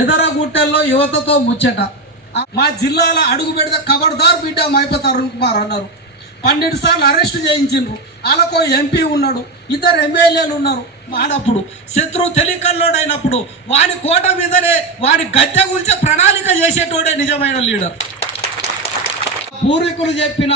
ఎదరగుట్టెల్లో యువతతో ముచ్చట. మా జిల్లాలో అడుగు పెడితే ఖబర్దార్ బిడ్డ మైపతి అరుణ్ కుమార్ అన్నారు. 12 సార్లు అరెస్ట్ చేయించిండ్రు. వాళ్ళకు ఎంపీ ఉన్నాడు, 2 ఎమ్మెల్యేలు ఉన్నారు. మానప్పుడు శత్రువు తెలికల్లోడైనప్పుడు వాడి కోట మీదనే వాడి గద్దె గురించే ప్రణాళిక చేసేటోడే నిజమైన లీడర్. పూర్వీకులు చెప్పిన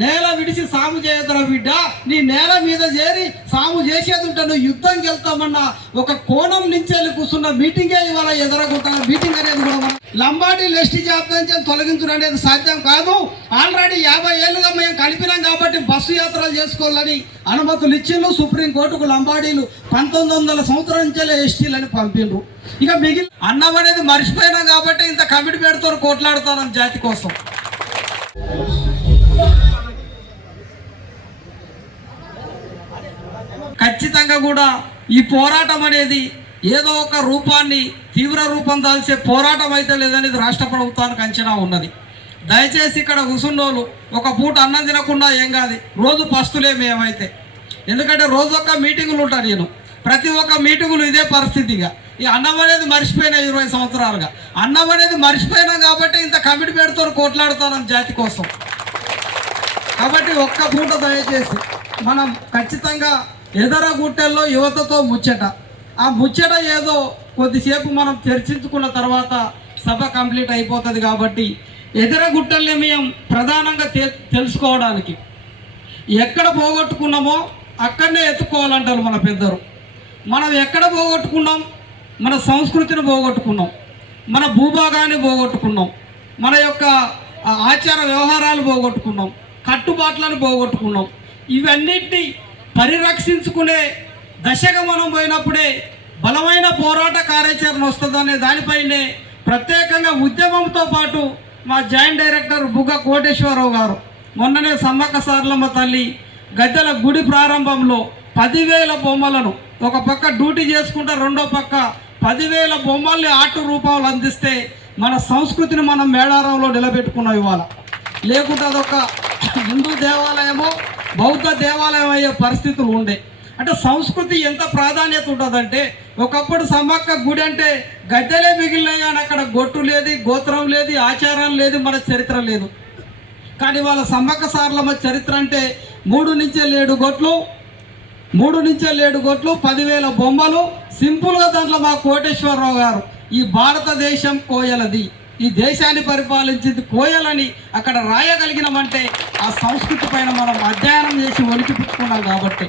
నేల విడిచి సాము చేయదురా బిడ్డ, నీ నేల మీద చేరి సాము చేసేది ఉంటే నువ్వు యుద్ధంకి వెళ్తామన్న ఒక కోణం నుంచి వెళ్ళి కూర్చున్న మీటింగే ఇవాళ ఎదరగొట్టాలి. మీటింగ్ అనేది కూడా లంబాడీ ఎస్టీ జాబ్ నుంచి తొలగించడం అనేది సాధ్యం కాదు. ఆల్రెడీ 50 ఏళ్ళుగా మేము కలిపినాం కాబట్టి బస్సు యాత్రలు చేసుకోవాలని అనుమతులు ఇచ్చిండ్రు. సుప్రీంకోర్టుకు లంబాడీలు 1900 సంవత్సరం నుంచే ఎస్టీలని పంపిండ్రు. ఇక మిగిలిన అన్నం అనేది మర్చిపోయినాం కాబట్టి ఇంత కమిటీ పెడుతూ కోట్లాడుతాం జాతి కోసం. ఖచ్చితంగా కూడా ఈ పోరాటం అనేది ఏదో ఒక రూపాన్ని తీవ్ర రూపం దాల్చే పోరాటం అయితే లేదనేది రాష్ట్ర ప్రభుత్వానికి అంచనా ఉన్నది. దయచేసి ఇక్కడ కూసున్నోళ్ళు ఒక పూట అన్నం తినకుండా ఏం కాదు, రోజు పస్తులే మేమైతే. ఎందుకంటే రోజు ఒక్క మీటింగులు ఉంటాను నేను, ప్రతి ఒక్క మీటింగులు ఇదే పరిస్థితిగా. ఈ అన్నం అనేది మర్చిపోయినా 20 సంవత్సరాలుగా అన్నం అనేది మర్చిపోయినాం కాబట్టి ఇంత కమిటీ పెడుతూ కోట్లాడుతాను జాతి కోసం. కాబట్టి ఒక్క పూట దయచేసి మనం ఖచ్చితంగా ఎదరగుట్టెల్లో యువతతో ముచ్చట. ఆ ముచ్చట ఏదో కొద్దిసేపు మనం చర్చించుకున్న తర్వాత సభ కంప్లీట్ అయిపోతుంది. కాబట్టి ఎదరగుట్టెల్ని మేము ప్రధానంగా తెలుసుకోవడానికి ఎక్కడ పోగొట్టుకున్నామో అక్కడనే ఎత్తుకోవాలంటారు మన పెద్దలు. మనం ఎక్కడ పోగొట్టుకున్నాం? మన సంస్కృతిని పోగొట్టుకున్నాం, మన భూభాగాన్ని పోగొట్టుకున్నాం, మన యొక్క ఆచార వ్యవహారాలు పోగొట్టుకున్నాం, కట్టుబాట్లను పోగొట్టుకున్నాం. ఇవన్నిటినీ పరిరక్షించుకునే దశగా మనం పోయినప్పుడే బలమైన పోరాట కార్యాచరణ వస్తుందనే దానిపైనే ప్రత్యేకంగా ఉద్యమంతో పాటు మా జాయింట్ డైరెక్టర్ బుగ్గ కోటేశ్వరరావు గారు మొన్ననే సమ్మక్క సారలమ్మ తల్లి గద్దెల గుడి ప్రారంభంలో 10,000 బొమ్మలను ఒక పక్క డ్యూటీ చేసుకుంటా రెండో పక్క 10,000 బొమ్మల్ని ఆర్ట్ రూపంలో అందిస్తే మన సంస్కృతిని మనం మేడారంలో నిలబెట్టుకున్నాం ఇవాళ. లేకుంటే అదొక హిందూ దేవాలయమో బౌద్ధ దేవాలయం అయ్యే పరిస్థితులు ఉండే. అంటే సంస్కృతి ఎంత ప్రాధాన్యత ఉంటుందంటే ఒకప్పుడు సమ్మక్క గుడి అంటే గద్దెలే మిగిలినాయి కానీ అక్కడ గొట్టు లేదు, గోత్రం లేదు, ఆచారం లేదు, మన చరిత్ర లేదు. కానీ వాళ్ళ సమ్మక్క సారలమ్మ చరిత్ర అంటే 3 నుంచి 7 గొట్లు, 10,000 బొమ్మలు. సింపుల్గా దాంట్లో మా కోటేశ్వరరావు గారు ఈ భారతదేశం కోయలది, ఈ దేశాన్ని పరిపాలించింది కోయలని అక్కడ రాయగలిగినామంటే ఆ సంస్కృతి పైన మనం అధ్యయనం చేసి ఒలికిపుచ్చుకున్నాం. కాబట్టి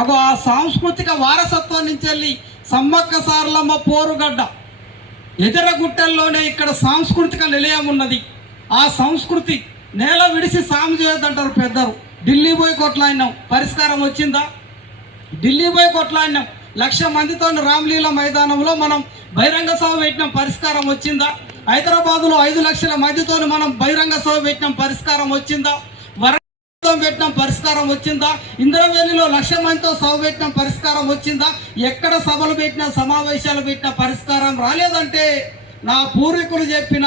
అగో ఆ సాంస్కృతిక వారసత్వం నుంచి వెళ్ళి సమ్మక్క సారలమ్మ పోరుగడ్డ ఎదరగుట్టెల్లోనే ఇక్కడ సాంస్కృతిక నిలయం ఉన్నది. ఆ సంస్కృతి నేల విడిసి సాము చేయొద్దంటారు పెద్దలు. ఢిల్లీ పోయి కొట్లాడినాం, పరిష్కారం వచ్చిందా? ఢిల్లీ పోయి కొట్లాడినాం, 1,00,000 మందితో రామ్లీల మైదానంలో మనం బహిరంగ సభ పెట్టినాం, పరిష్కారం వచ్చిందా? హైదరాబాదులో 5 లక్షల మందితో మనం బహిరంగ సభ పెట్టినాం, పరిష్కారం వచ్చిందా? వరంగల్ పెట్టినాం, పరిష్కారం వచ్చిందా? ఇంద్రవెల్లిలో 1,00,000 మందితో సభ పెట్టినాం, పరిష్కారం వచ్చిందా? ఎక్కడ సభలు పెట్టినా సమావేశాలు పెట్టినా పరిష్కారం రాలేదంటే నా పూర్వీకులు చెప్పిన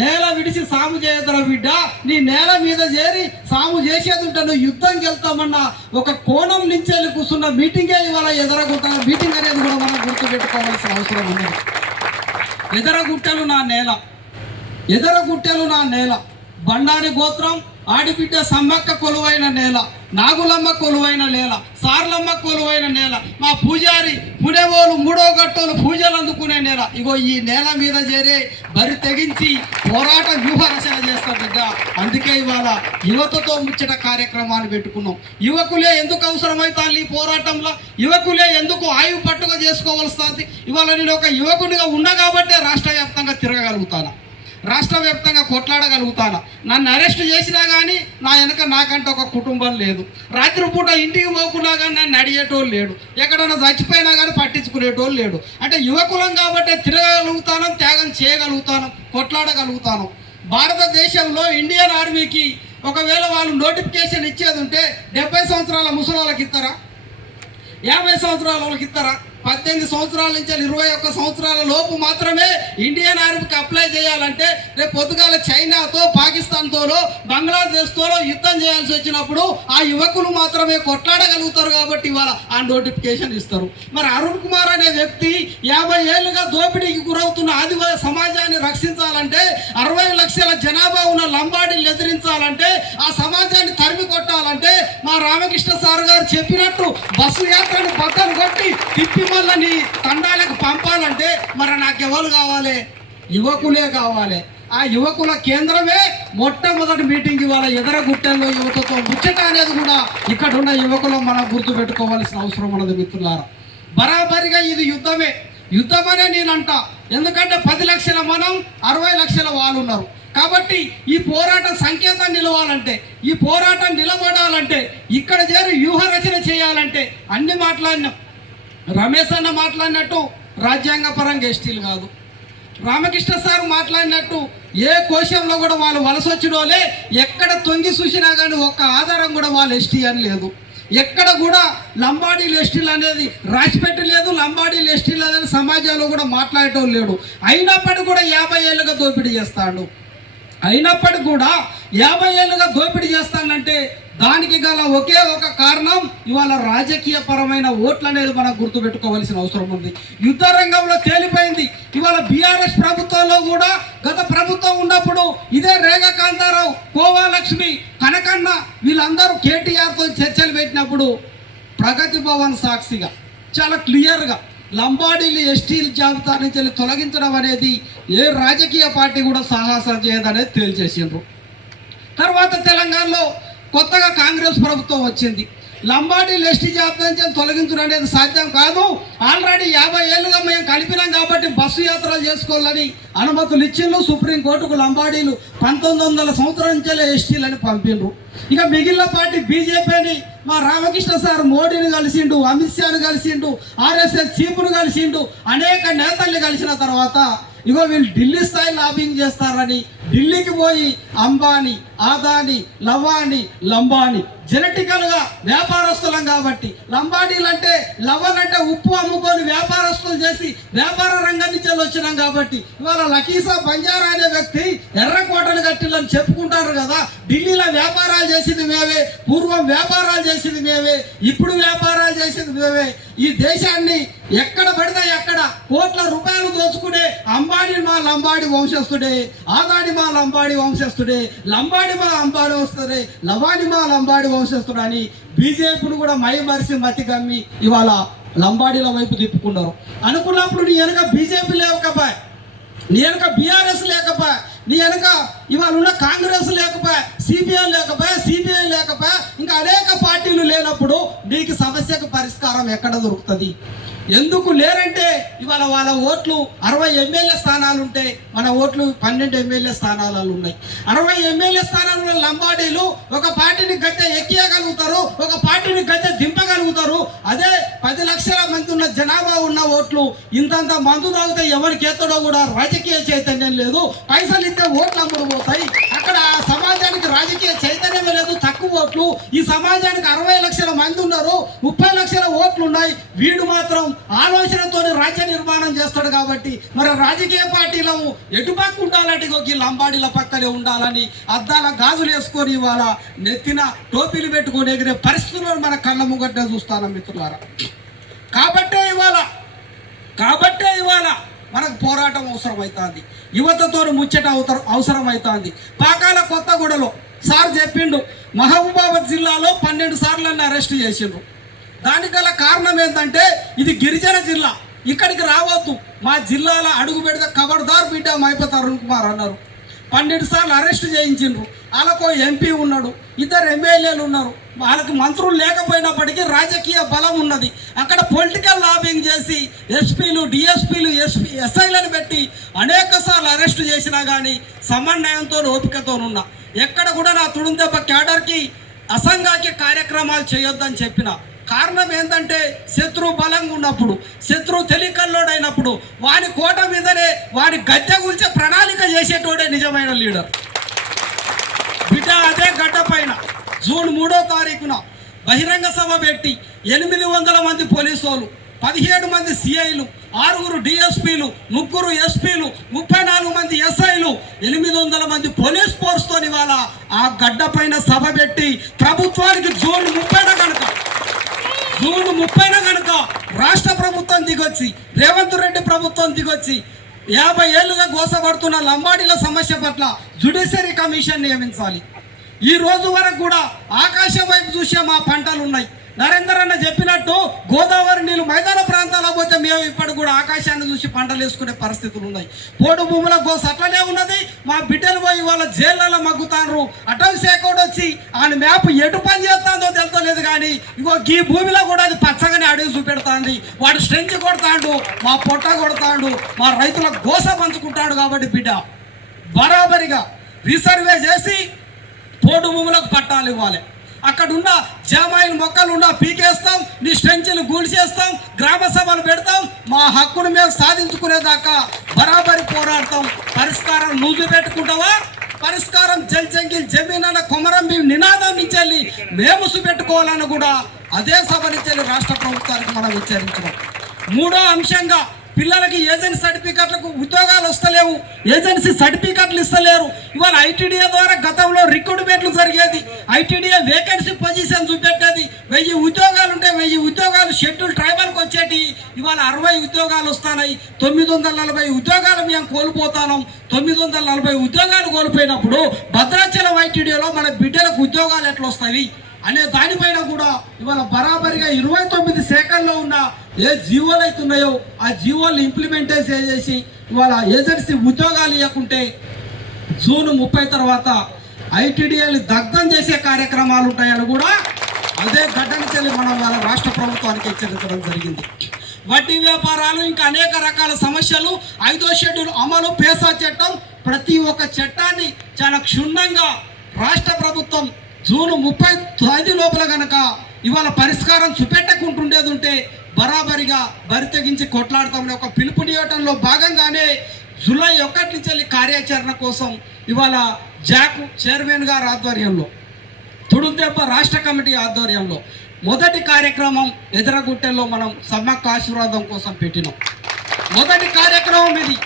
నేల విడిచి సాము చేయదురా బిడ్డ, నీ నేల మీద చేరి సాము చేసేది ఉంటే నువ్వు యుద్ధంకి వెళ్తామన్న ఒక కోణం నుంచి వెళ్ళి కూర్చున్న మీటింగే ఇవాళ ఎదరగుట్టాలి. మీటింగ్ అనేది కూడా మనం గుర్తుపెట్టుకోవాల్సిన అవసరం ఉంది. ఎదరగుట్టెలు నా నేల, బండారి గోత్రం ఆడిబిడ్డ సమ్మక్క కొలువైన నేల, నాగులమ్మ కొలువైన నేల, సార్లమ్మ కొలువైన నేల, మా పూజారి పుణెవోలు 3వ గట్టోలు పూజలు అందుకునే నేల. ఇగో ఈ నేల మీద చేరే బరి తెగించి పోరాట వ్యూహ రచన చేస్తాం బిడ్డ. అందుకే ఇవాళ యువతతో ముచ్చట కార్యక్రమాన్ని పెట్టుకున్నాం. యువకులే ఎందుకు అవసరమవుతాను ఈ పోరాటంలో, యువకులే ఎందుకు ఆయువు పట్టుగా చేసుకోవాల్సింది. ఇవాళ నేను ఒక యువకునిగా ఉన్నా కాబట్టే రాష్ట్ర వ్యాప్తంగా తిరగగలుగుతాను, రాష్ట్ర వ్యాప్తంగా కొట్లాడగలుగుతాను. నన్ను అరెస్ట్ చేసినా కానీ నా వెనక నాకంటే ఒక కుటుంబం లేదు. రాత్రిపూట ఇంటికి పోకున్నా కానీ నన్ను అడిగేటోళ్ళు లేడు, ఎక్కడైనా చచ్చిపోయినా కానీ పట్టించుకునేటోళ్ళు లేడు. అంటే యువకులం కాబట్టి తిరగగలుగుతాను, త్యాగం చేయగలుగుతాను, కొట్లాడగలుగుతాను. భారతదేశంలో ఇండియన్ ఆర్మీకి ఒకవేళ వాళ్ళు నోటిఫికేషన్ ఇచ్చేది ఉంటే 70 సంవత్సరాల ముసలి వాళ్ళకి ఇస్తారా, 50 సంవత్సరాల వాళ్ళకి ఇస్తారా? 18 సంవత్సరాల నుంచి 21 సంవత్సరాల లోపు మాత్రమే ఇండియన్ ఆర్మీకి అప్లై చేయాలంటే రేపు పొద్దుగాల చైనాతో పాకిస్తాన్తోనో బంగ్లాదేశ్తోనో యుద్ధం చేయాల్సి వచ్చినప్పుడు ఆ యువకులు మాత్రమే కొట్లాడగలుగుతారు కాబట్టి ఇవాళ ఆ నోటిఫికేషన్ ఇస్తారు. మరి అరుణ్ కుమార్ అనే వ్యక్తి 50 ఏళ్ళుగా దోపిడీకి గురవుతున్న ఆదివాసీ సమాజాన్ని రక్షించాలంటే 60 లక్షల జనాభా ఉన్న లంబాడీలు ఎదిరించాలంటే ఆ సమాజాన్ని తరిమి కొట్టాలంటే మా రామకృష్ణ సార్ గారు చెప్పినట్టు బస్సు యాత్రను బద్దలు కొట్టి తిప్పి మళ్ళీ తండాలకు పంపాలంటే మరి నాకెవరు కావాలి? యువకులే కావాలి. ఆ యువకుల కేంద్రమే మొట్టమొదటి మీటింగ్ ఇవాళ ఎదరగుట్టెల్లో యువతతో ముచ్చట అనేది కూడా ఇక్కడ ఉన్న యువకులు మనం గుర్తుపెట్టుకోవాల్సిన అవసరం ఉన్నది మిత్రులారా. బరాబరిగా ఇది యుద్ధమే, యుద్ధమనే నేనంట. ఎందుకంటే 10 లక్షల మనం, 60 లక్షల వాళ్ళు ఉన్నారు. కాబట్టి ఈ పోరాటం సంకేతం నిలవాలంటే, ఈ పోరాటం నిలబడాలంటే, ఇక్కడ చేరి వ్యూహ రచన చేయాలంటే అన్ని మాట్లాడినాం. రమేష్ అన్న మాట్లాడినట్టు రాజ్యాంగ పరంగా ఎస్టీలు కాదు, రామకృష్ణ సార్ మాట్లాడినట్టు ఏ కోశంలో కూడా వాళ్ళు వలస వచ్చినోలే. ఎక్కడ తొంగి చూసినా కానీ ఒక్క ఆధారం కూడా వాళ్ళు ఎస్టీ అని లేదు. ఎక్కడ కూడా లంబాడీలు ఎస్టీలు అనేది రాసిపెట్టి లేదు, లంబాడీలు ఎస్టీలు అనేది సమాజంలో కూడా మాట్లాడటం లేడు. అయినప్పటికీ కూడా 50 ఏళ్ళుగా దోపిడీ చేస్తాడు. అయినప్పటికీ కూడా 50 ఏళ్ళుగా దోపిడీ చేస్తానంటే దానికి గల ఒకే ఒక కారణం ఇవాళ రాజకీయ పరమైన ఓట్లు అనేది మనం గుర్తుపెట్టుకోవాల్సిన అవసరం ఉంది. యుద్ధ రంగంలో తేలిపోయింది. ఇవాళ బీఆర్ఎస్ ప్రభుత్వంలో కూడా గత ప్రభుత్వం ఉన్నప్పుడు ఇదే రేఖా కాంతారావు, కోవా లక్ష్మి, కనకన్న వీళ్ళందరూ కేటీఆర్తో చర్చలు పెట్టినప్పుడు ప్రగతి భవన్ సాక్షిగా చాలా క్లియర్గా లంబాడీలు ఎస్టీల జాబితా నుంచి తొలగించడం అనేది ఏ రాజకీయ పార్టీ కూడా సాహసం చేయదనేది తేల్చేసిండ్రు. తర్వాత తెలంగాణలో కొత్తగా కాంగ్రెస్ ప్రభుత్వం వచ్చింది. లంబాడీలు ఎస్టీ జాబితా నుంచి తొలగించడం అనేది సాధ్యం కాదు. ఆల్రెడీ 50 ఏళ్ళుగా మేము కలిపినాం కాబట్టి బస్సు యాత్రలు చేసుకోవాలని అనుమతులు ఇచ్చిండ్రు. సుప్రీంకోర్టుకు లంబాడీలు 1900 సంవత్సరం నుంచే ఎస్టీలని పంపిండ్రు. ఇక మిగిలిన పార్టీ బీజేపీని మా రామకృష్ణ సార్ మోడీని కలిసిండు, అమిత్ షాను కలిసిండు, ఆర్ఎస్ఎస్ చీఫ్ను కలిసిండు, అనేక నేతల్ని కలిసిన తర్వాత ఇగో వీళ్ళు ఢిల్లీ స్థాయి లాబింగ్ చేస్తారని ఢిల్లీకి పోయి అంబానీ, ఆదాని, లవాని, లంబాని జెనెటికల్గా వ్యాపారస్తులం కాబట్టి లంబాడీలు అంటే లవన్ అంటే ఉప్పు అమ్ముకొని వ్యాపారస్తులు చేసి వ్యాపార రంగం నుంచి వచ్చినాం కాబట్టి ఇవాళ లకీసా బంజారా అనే వ్యక్తి ఎర్రకోటలు కట్టిలని చెప్పుకుంటారు కదా. ఢిల్లీలో వ్యాపారాలు చేసింది మేమే, పూర్వం వ్యాపారాలు చేసింది మేమే, ఇప్పుడు వ్యాపారాలు చేసింది మేమే. ఈ దేశాన్ని ఎక్కడ పడితే ఎక్కడ కోట్ల రూపాయలు దోచుకునే అంబానీ మా లంబాడి వంశస్థుడే, ఆదాని మా లంబాడి వంశస్థుడే, లంబాడి మా అంబాడి వస్తుంది, లవాని మా లంబాడి వంశస్థుడు అని బీజేపీని కూడా మరిసి మతి గమ్మి ఇవాళ లంబాడీల వైపు తిప్పుకున్నారు. అనుకున్నప్పుడు నీ వెనక బీజేపీ లేకపోయా, నీ వెనక బీఆర్ఎస్ లేకపోయా, నీ వెనక ఇవాళ ఉన్న కాంగ్రెస్ లేకపోయా, సిపిఐ లేకపోయా, సిపిఐ లేకపోయా, ఇంకా అనేక పార్టీలు లేనప్పుడు నీకు సమస్యకు పరిష్కారం ఎక్కడ దొరుకుతుంది? ఎందుకు లేరంటే ఇవాళ వాళ్ళ ఓట్లు 60 ఎమ్మెల్యే స్థానాలు ఉంటే మన ఓట్లు 12 ఎమ్మెల్యే స్థానాలు ఉన్నాయి. 60 ఎమ్మెల్యే స్థానాలు లంబాడీలు ఒక పార్టీని గద్దె ఎక్కియగలుగుతారు, ఒక పార్టీని గద్దె దింపగలుగుతారు. అదే 10 లక్షల మంది ఉన్న జనాభా ఉన్న ఓట్లు ఇంతంత మందు తాగితే ఎవరికి ఎత్తడో కూడా రాజకీయ చైతన్యం లేదు. పైసలు ఇస్తే ఓట్లు అమ్ముడు పోతాయి. అక్కడ సమాజానికి రాజకీయ చైతన్యమే లేదు, తక్కువ ఓట్లు. ఈ సమాజానికి 60 లక్షల మంది ఉన్నారు, 30 లక్షల ఓట్లు ఉన్నాయి. వీడు మాత్రం ఆలోచనతో రాజ్య నిర్మాణం చేస్తాడు కాబట్టి మరి రాజకీయ పార్టీలో ఎటుపక్క ఉండాలంటే ఈ లంబాడీల పక్కనే ఉండాలని అద్దాల గాజులు వేసుకొని ఇవాళ నెత్తిన టోపీలు పెట్టుకొని ఎగిరే పరిస్థితుల్లో మన కళ్ళ ముంగట్నే చూస్తాను మిత్రులారా. కాబట్టే ఇవాళ మనకు పోరాటం అవసరమవుతుంది, యువతతో ముచ్చట అవసరమవుతుంది. పాకాల కొత్తగూడలో సార్ చెప్పిండు, మహబూబాబాద్ జిల్లాలో 12 సార్లు అరెస్ట్ చేసిండ్రు. దానికి గల కారణం ఏంటంటే ఇది గిరిజన జిల్లా, ఇక్కడికి రావద్దు, మా జిల్లాలో అడుగు పెడితే ఖబర్దార్ బిడ్డ మైపతి అరుణ్ కుమార్ అన్నారు. 12 సార్లు అరెస్ట్ చేయించిండ్రు. వాళ్ళకు ఎంపీ ఉన్నాడు, 2 ఎమ్మెల్యేలు ఉన్నారు, వాళ్ళకి మంత్రులు లేకపోయినప్పటికీ రాజకీయ బలం ఉన్నది. అక్కడ పొలిటికల్ లాబింగ్ చేసి ఎస్పీలు, డిఎస్పీలు, ఎస్ఐలను పెట్టి అనేక సార్లు అరెస్ట్ చేసినా కానీ సమన్వయంతో ఓపికతో ఉన్నా. ఎక్కడ కూడా నా తుడుందెబ్బ క్యాడర్కి అసంఘాక్య కార్యక్రమాలు చేయొద్దని చెప్పిన కారణం ఏంటంటే శత్రు బలంగా ఉన్నప్పుడు, శత్రు తెలికల్లోడైనప్పుడు వాడి కోట మీదనే వాడి గద్దె గురించి ప్రణాళిక చేసేటోడే నిజమైన లీడర్. బిడ్డ అదే గడ్డ పైన జూన్ 3వ తారీఖున బహిరంగ సభ పెట్టి 800 మంది పోలీసు వాళ్ళు 17 మంది సిఐలు, 6 డిఎస్పీలు, 3 ఎస్పీలు, 34 మంది ఎస్ఐలు, 800 మంది పోలీస్ ఫోర్స్తో ఇవాళ ఆ గడ్డ పైన సభ పెట్టి ప్రభుత్వానికి జూన్ 30న కనుక రాష్ట్ర ప్రభుత్వం దిగొచ్చి, రేవంత్ రెడ్డి ప్రభుత్వం దిగొచ్చి 50 ఏళ్ళుగా గోసపడుతున్న లంబాడీల సమస్య పట్ల జ్యుడిషియరీ కమిషన్ నియమించాలి. ఈ రోజు వరకు కూడా ఆకాశం వైపు చూసే మా పంటలు ఉన్నాయి. నరేందర్ అన్న చెప్పినట్టు గోదావరి నీళ్ళు మైదాన ప్రాంతాలకు పోతే మేము ఇప్పటికి కూడా ఆకాశాన్ని చూసి పంటలు వేసుకునే పరిస్థితులు ఉన్నాయి. పోడు భూముల గోస అట్లనే ఉన్నది. మా బిడ్డలు పోయి వాళ్ళ జైళ్ళలో మగ్గుతారు. అటవీ శాఖ వచ్చి ఆయన మ్యాప్ ఎటు పని చేస్తుందో తెలుతలేదు, కానీ ఇగో ఈ భూమిలో కూడా అది పచ్చగానే అడవి చూపెడుతుంది. వాడు స్ట్రెంచ్ కొడతాడు, మా పొట్ట కొడతాడు, మా రైతుల గోస పంచుకుంటాడు. కాబట్టి బిడ్డ బరాబరిగా రీసర్వే చేసి పోడు భూములకు పట్టాలు ఇవ్వాలి. అక్కడున్న జామాయిల్ మొక్కలున్నా పీకేస్తాం, నీ స్ట్రెంచ్లు గూల్చేస్తాం, గ్రామ సభలు పెడతాం, మా హక్కును మేము సాధించుకునేదాకా బరాబరి పోరాడతాం. పరిష్కారం నువ్వు పెట్టుకుంటావా? పరిష్కారం జల్జంగిల్ జమీన్ అన్న కొమరం భీం నినాదం నుంచి వెళ్ళి మేము చూపెట్టుకోవాలని కూడా అదే సభ నుంచి వెళ్ళి రాష్ట్ర ప్రభుత్వానికి మనం హెచ్చరించడం. 3వ అంశంగా పిల్లలకి ఏజెన్సీ సర్టిఫికెట్లకు ఉద్యోగాలు వస్తలేవు, ఏజెన్సీ సర్టిఫికెట్లు ఇస్తలేరు. ఇవాళ ఐటీడీఏ ద్వారా గతంలో రిక్రూట్మెంట్లు జరిగేది, ఐటీడీఏ వేకెన్సీ పొజిషన్ చూపెట్టేది. 1000 ఉద్యోగాలు ఉంటే 1000 ఉద్యోగాలు షెడ్యూల్ ట్రైబల్కి వచ్చేటి. ఇవాళ 60 ఉద్యోగాలు వస్తున్నాయి. 940 ఉద్యోగాలు మేము కోల్పోతాం. 940 ఉద్యోగాలు కోల్పోయినప్పుడు భద్రాచలం ఐటీడీఏలో మన బిడ్డలకు ఉద్యోగాలు ఎట్లా వస్తాయి అనే దానిపైన కూడా ఇవాళ బరాబరిగా 29 శాఖల్లో ఉన్న ఏ జీవోలు అవుతున్నాయో ఆ జీవోలు ఇంప్లిమెంటేషన్ చేసి ఇవాళ ఏజెన్సీ ఉద్యోగాలు ఇవ్వకుంటే జూన్ 30 తర్వాత ఐటీడీఏలు దగ్ధం చేసే కార్యక్రమాలు ఉంటాయని కూడా అదే ఘటనకెళ్ళి మనం వాళ్ళ రాష్ట్ర ప్రభుత్వానికి హెచ్చరించడం జరిగింది. వడ్డీ వ్యాపారాలు, ఇంకా అనేక రకాల సమస్యలు, 5వ షెడ్యూల్ అమలు, పేసా చట్టం, ప్రతి ఒక్క చట్టాన్ని చాలా క్షుణ్ణంగా రాష్ట్ర ప్రభుత్వం జూన్ 30 లోపల కనుక ఇవాళ పరిష్కారం చూపెట్టకుంటుండేది ఉంటే బరాబరిగా బరితెగించి కొట్లాడతామని ఒక పిలుపునియటంలో భాగంగానే జూలై 1 నుంచి వెళ్ళి కార్యాచరణ కోసం ఇవాళ జాక్ చైర్మన్ గారి ఆధ్వర్యంలో, తుడుందెబ్బ రాష్ట్ర కమిటీ ఆధ్వర్యంలో మొదటి కార్యక్రమం ఎదరగుట్టెల్లో మనం సమ్మక్క ఆశీర్వాదం కోసం పెట్టినాం. మొదటి కార్యక్రమం ఇది.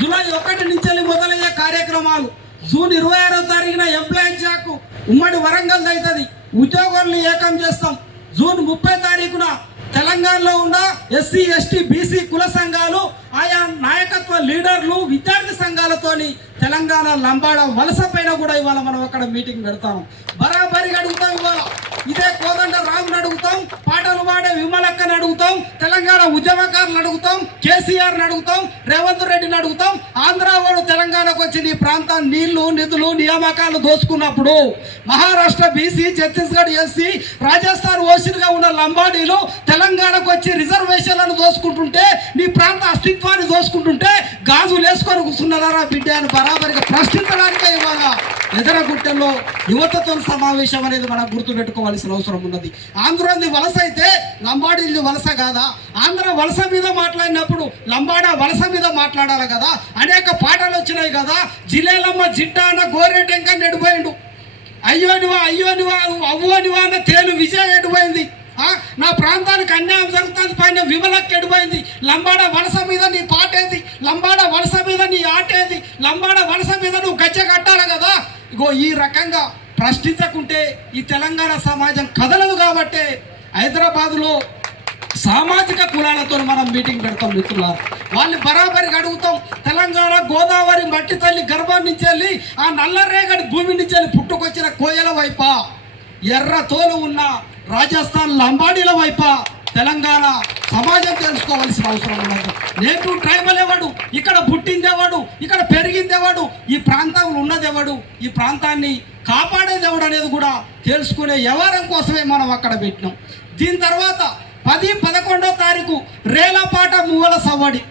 జూలై 1 నుంచి వెళ్ళి మొదలయ్యే కార్యక్రమాలు జూన్ 26వ తారీఖున ఎంప్లాయీస్ జాక్ ఉమ్మడి వరంగల్ అవుతుంది, ఉద్యోగాలను ఏకం చేస్తాం. జూన్ 30 తారీఖున తెలంగాణలో ఉన్న ఎస్సీ ఎస్టీ బీసీ కుల సంఘాలు, ఆయా నాయకత్వ లీడర్లు, విద్యార్థి సంఘాలతోని తెలంగాణ లంబాడ వలస పైన కూడా ఇవాళ మనం అక్కడ మీటింగ్ పెడతాం. బరాబరిగా అడుగుతాం. ఇవాళ ఇదే కోదండ రాముని అడుగుతాం, పాటలు పాడే విమలక్కని అడుగుతాం, తెలంగాణ ఉద్యమకారులను అడుగుతాం, కేసీఆర్ని అడుగుతాం, రేవంత్ రెడ్డిని అడుగుతాం. ఆంధ్ర వాడు తెలంగాణకు వచ్చి నీ ప్రాంతాన్ని నీళ్లు నిధులు నియామకాలు దోచుకున్నప్పుడు మహారాష్ట్ర బీసీ, ఛత్తీస్గఢ్ ఎస్సీ, రాజస్థాన్ ఓసీలుగా ఉన్న లంబాడీలు తెలంగాణకు వచ్చి రిజర్వేషన్లను దోచుకుంటుంటే, నీ ప్రాంత అస్తిత్వాన్ని దోచుకుంటుంటే గాజులు వేసుకొని కూర్చున్నారా బిడ్డ అని బరాబరిగా ప్రశ్నించడానికే ఇవాళ ఎదరగుట్టెల్లో యువతతో సమావేశం అనేది మనం గుర్తుపెట్టుకోవాల్సిన అవసరం ఉన్నది. ఆంధ్రాది వలస అయితే లంబాడీది వలస కాదా? ఆంధ్ర వలస మీద మాట్లాడినప్పుడు లంబాడ వలస మీద మాట్లాడాలి కదా. అనేక పాటలు వచ్చినాయి కదా. జిల్లేలమ్మ జిట్ట అన్న గోరెటెంక నెడిపోయిండు, అయ్యోనివా అయ్యోనివా అవ్వనివా అన్న తేలు విజయ్ ఎడిపోయింది. నా ప్రాంతానికి అన్యాయం జరుగుతుంది పైన విమలకి ఎడిపోయింది. లంబాడ వలస మీద నీ పాట ఏది? లంబాడ వలస మీద నీ ఆట ఏది? లంబాడ వలస మీద నువ్వు గచ్చ కట్టాలి కదా. ఇగో ఈ రకంగా ప్రశ్నించకుంటే ఈ తెలంగాణ సమాజం కదలదు. కాబట్టి హైదరాబాద్లో సామాజిక కులాలతో మనం మీటింగ్ పెడతాం మిత్రులారా. వాళ్ళు బరాబరికి అడుగుతాం. తెలంగాణ గోదావరి మట్టి తల్లి గర్భం నుంచి వెళ్ళి ఆ నల్లరేగడి భూమి నుంచి వెళ్ళి పుట్టుకొచ్చిన కోయల వైపా, ఎర్ర తోలు ఉన్న రాజస్థాన్ లంబాడీల వైపా తెలంగాణ సమాజం తెలుసుకోవాల్సిన అవసరం ఉన్నది. నేటివ్ ట్రైబల్ ఎవడు, ఇక్కడ పుట్టిందేవాడు, ఇక్కడ పెరిగిందేవాడు, ఈ ప్రాంతంలో ఉన్నదెవడు, ఈ ప్రాంతాన్ని కాపాడేది ఎవడు అనేది కూడా తెలుసుకునే వ్యవహారం కోసమే మనం అక్కడ పెట్టినాం. దీని తర్వాత 10, 11వ తారీఖు రేలపాట మువ్వల సవ్వడి,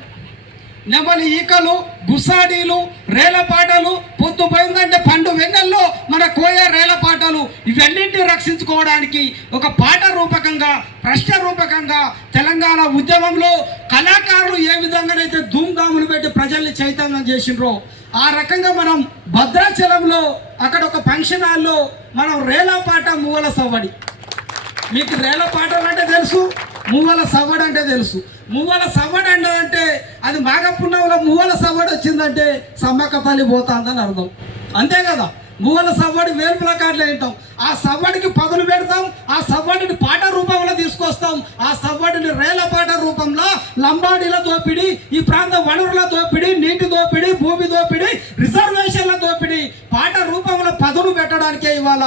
నెమలి ఈకలు, గుసాడీలు, రేలపాటలు, పొద్దు పోయిందంటే పండు వెన్నెల్లో మన కోయ రేలపాటలు, ఇవన్నింటినీ రక్షించుకోవడానికి ఒక పాట రూపకంగా, ప్రశ్న రూపకంగా తెలంగాణ ఉద్యమంలో కళాకారులు ఏ విధంగానైతే ధూమ్ధాములు పెట్టి ప్రజల్ని చైతన్యం చేసిండ్రో ఆ రకంగా మనం భద్రాచలంలో అక్కడ ఒక ఫంక్షన్ హాల్లో మనం రేలపాట మువ్వల సవ్వడి. మీకు రేలపాటలు అంటే తెలుసు, మువ్వల సవ్వడి అంటే తెలుసు. మువ్వల సవ్వడి అంటే అది మాఘపున్నములో మువ్వల సవ్వడి వచ్చిందంటే సమ్మక్క తల్లి పోతాందని అర్థం. అంతే కదా, మువ్వల సవ్వడి వేల్పుల కార్డులు వింటాం. ఆ సవ్వడికి పదులు పెడతాం, ఆ సవ్వడిని పాట రూపంలో తీసుకొస్తాం. ఆ సవ్వడిని రేల పాట రూపంలో లంబాడీల దోపిడీ, ఈ ప్రాంత వనరుల దోపిడీ, నీటి దోపిడీ, భూమి దోపిడీ, రిజర్వేషన్ల దోపిడీ పాట రూపంలో పదులు పెట్టడానికే ఇవాళ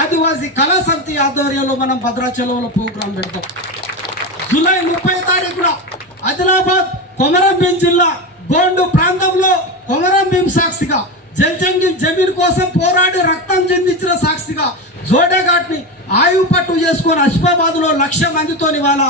ఆదివాసీ కళా సమితి ఆధ్వర్యంలో మనం భద్రాచలంలో ప్రోగ్రాం పెడతాం. జూలై 30 తారీఖున ఆదిలాబాద్ కొమరంభీం జిల్లా గోండు ప్రాంతంలో కొమరంభీం సాక్షిగా, జల్జంగిల్ జమీన్ కోసం పోరాడి రక్తం చెందించిన సాక్షిగా జోడేఘాట్ని ఆయువు పట్టు చేసుకొని అసిఫాబాద్లో 1,00,000 మందితో ఇవాళ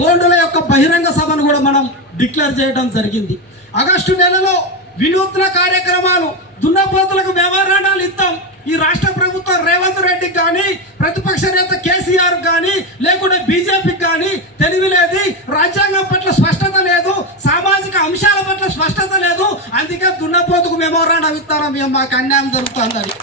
గోండుల యొక్క బహిరంగ సభను కూడా మనం డిక్లేర్ చేయడం జరిగింది. ఆగస్టు నెలలో వినూత్న కార్యక్రమాలు, దున్నపోతులకు మెమోరాండాలు ఇస్తాం. ఈ రాష్ట్ర ప్రభుత్వం రేవంత్ రెడ్డికి కానీ, ప్రతిపక్ష నేత కేసీఆర్ కానీ, లేకుంటే బీజేపీకి కానీ తెలివి లేదు, రాజ్యాంగం పట్ల స్పష్టత లేదు, సామాజిక అంశాల పట్ల స్పష్టత లేదు. అందుకే దున్నపోతుకు మెమోరాండం ఇస్తారా, మేము మాకు అన్యాయం జరుగుతుందని.